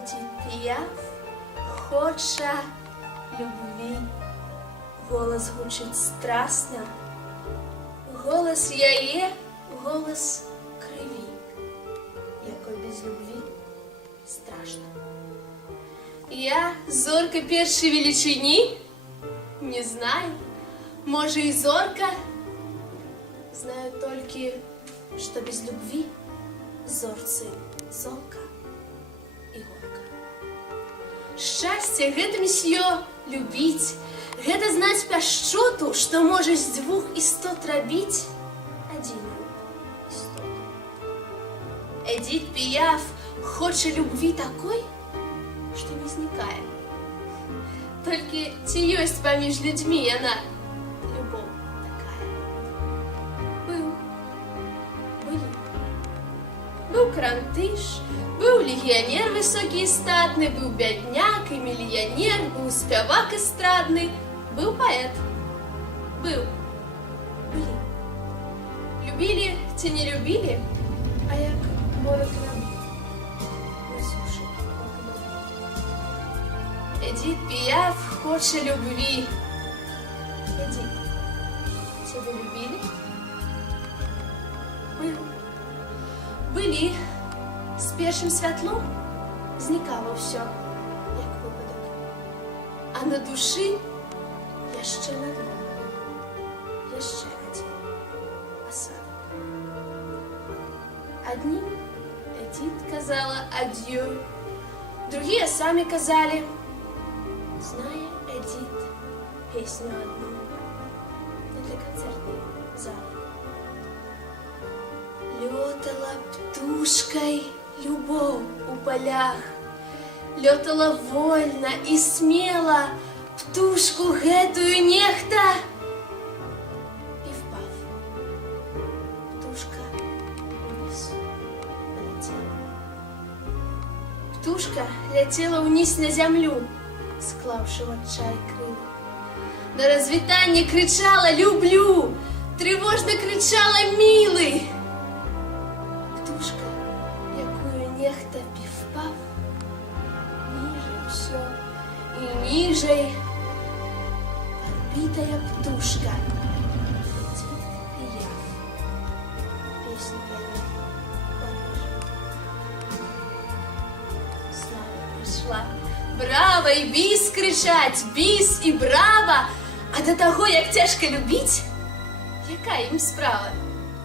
Эдит Піаф хоче любві. Голос гучить страстно, голос яе, голос криві, якой без любві страшно. Я зорка першей величини, не знаю, може и зорка, знаю только, что без любви зорцы золка и горка. Счастье гэта месье любить, гэта знать пяшчоту, что можешь з двух істот рабіць адзіную істоту. Эдит Піаф хоче любви такой, что не зникае. Только ці ёсць паміж людьми яна любовь такая. Был крантыш, был легионер высокий и статный, был бядняк и миллионер, был спявак эстрадный, был поэт. Были. Любили, ці не любили, а як море корабли на суше. Эдит Піаф хоче любви. Эдит, тебя любили? Были. З першим святлом зникало все, як випадок. А на душі яще надлом, яще один осадок. Одним Эдит казала адью, другие сами казали, зная Эдит песню одну для концертной залы. Лётала птушкой любовь у полях, лётала вольно и смело птушку гэтую нехта. Пиф-паф, птушка вниз полетела. Птушка летела вниз на землю, склавши в отчай крылья. На развитание кричала «люблю», тревожно кричала «милый». Птушка, якую нехта пиф-паф, ниже все и ниже. Подбитая птушка, Эдит Піаф, песню пела Париж. Слава пришла, браво и бис кричать, бис и браво, а до того, як цяжка любить, якая им справа?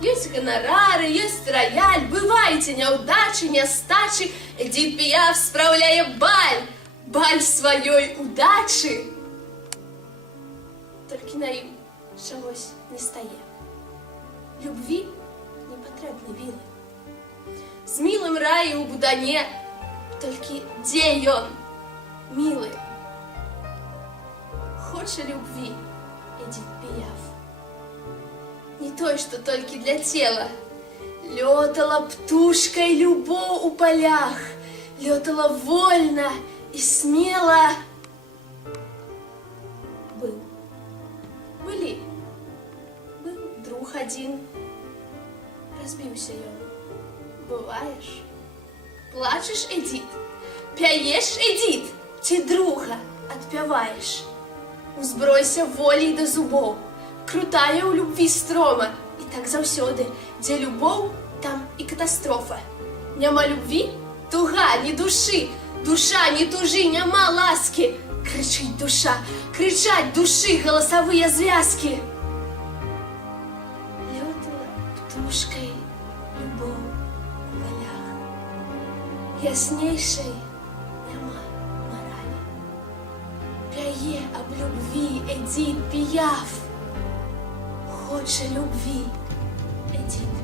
Есть гонорары, есть рояль, бывайте няўдачы, нястачы, Эдит Піаф справляе баль сваёй удачы. Толькі на ім чагось не стае. Любві не патрэбны вілы. З мілым раі ў будане, толькі дзе ён, мілы? Хоча любви Эдит Піаф. Не той, что только для тела. Лётала птушкой любовь у полях, лётала вольно и смело. Был друг один, разбился ён. Бываешь? Плачешь, Эдит? Пяешь, Эдит? Ці друга отпяваешь? Узбройся волей до зубов, крутая у любви строма, и так заўсёды, дзе любоў, там и катастрофа. Няма любви, туга, ни души, душа, не тужи, няма ласки. Кричить душа, кричать души голосовые звязки. Лётала птушкой любовь в полях, яснейшей няма морали. Пяе об любви Эдит Піаф, хоче любви Эдит